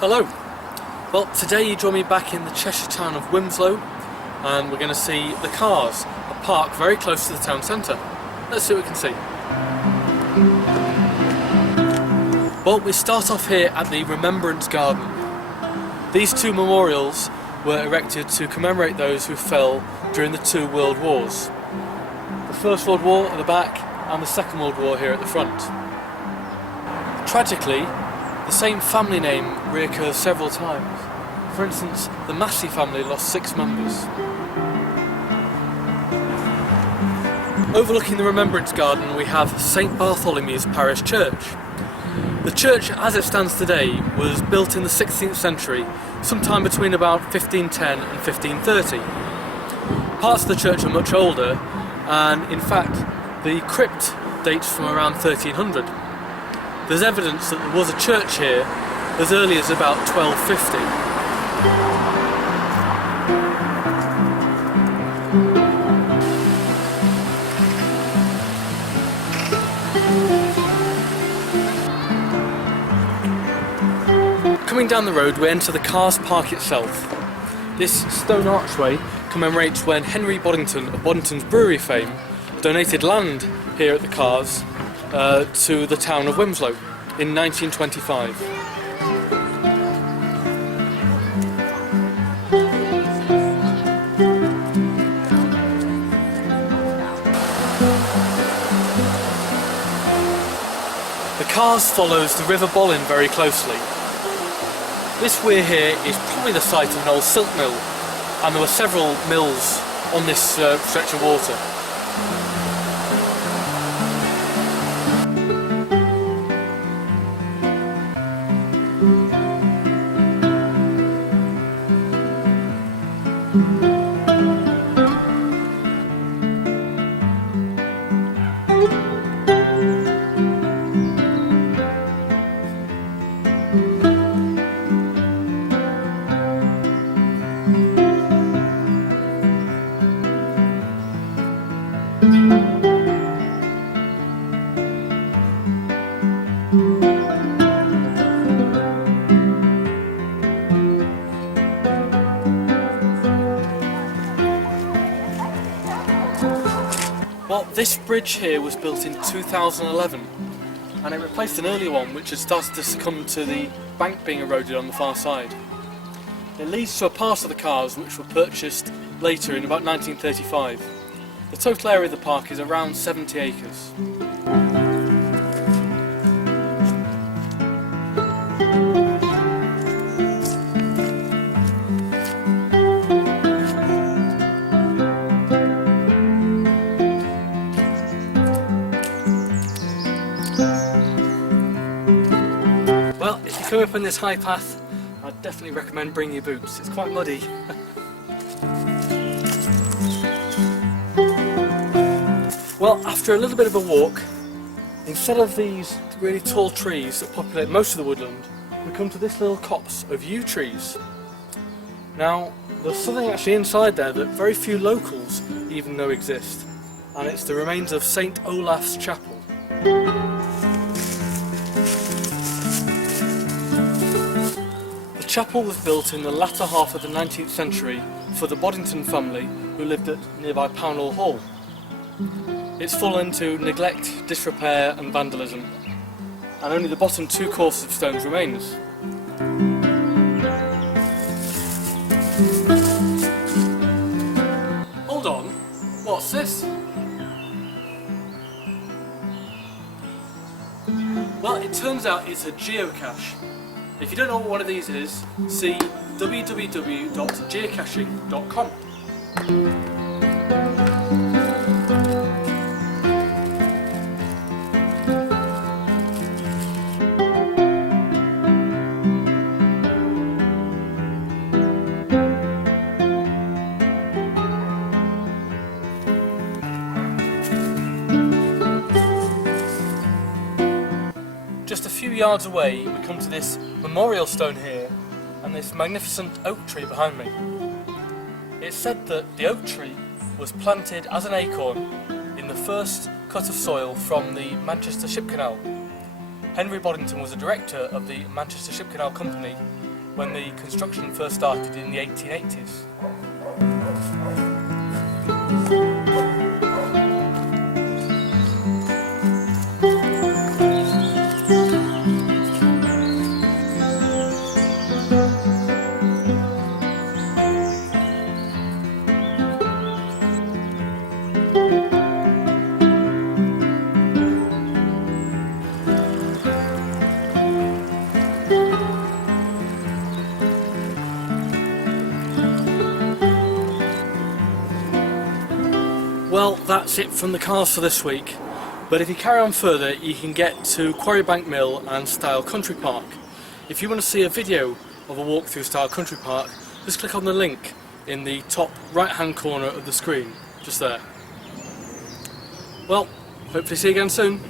Hello! Well, today you join me back in the Cheshire town of Wilmslow, and we're going to see the cars, a park very close to the town centre. Let's see what we can see. Well, we start off here at the Remembrance Garden. These two memorials were erected to commemorate those who fell during the two world wars. The First World War at the back and the Second World War here at the front. Tragically, the same family name reoccurs several times. For instance, the Massey family lost 6 members. Overlooking the Remembrance Garden we have St Bartholomew's Parish Church. The church as it stands today was built in the 16th century, sometime between about 1510 and 1530. Parts of the church are much older, and in fact the crypt dates from around 1300. There's evidence that there was a church here as early as about 1250. Coming down the road we enter the Cars Park itself. This stone archway commemorates when Henry Boddington of Boddington's brewery fame donated land here at the Cars to the town of Wilmslow in 1925. The Cars follows the River Bollin very closely. This weir here is probably the site of an old silk mill, and there were several mills on this stretch of water. Well, this bridge here was built in 2011 and it replaced an earlier one which had started to succumb to the bank being eroded on the far side. It leads to a part of the Cars which were purchased later in about 1935. The total area of the park is around 70 acres. Well, if you come up on this high path, I'd definitely recommend bringing your boots. It's quite muddy. Well, after a little bit of a walk, instead of these really tall trees that populate most of the woodland, we come to this little copse of yew trees. Now, there's something actually inside there that very few locals even know exist, and it's the remains of St Olaf's Chapel. The chapel was built in the latter half of the 19th century for the Boddington family who lived at nearby Pownall Hall. It's fallen into neglect, disrepair and vandalism, and only the bottom 2 courses of stones remains. Hold on, what's this? Well, it turns out it's a geocache. If you don't know what one of these is, see www.geocaching.com. Just a few yards away we come to this memorial stone here and this magnificent oak tree behind me. It's said that the oak tree was planted as an acorn in the first cut of soil from the Manchester Ship Canal. Henry Boddington was a director of the Manchester Ship Canal Company when the construction first started in the 1880s. Well, that's it from the cars for this week, but if you carry on further you can get to Quarrybank Mill and Style Country Park. If you want to see a video of a walk through Style Country Park, just click on the link in the top right hand corner of the screen, just there. Well, hopefully see you again soon.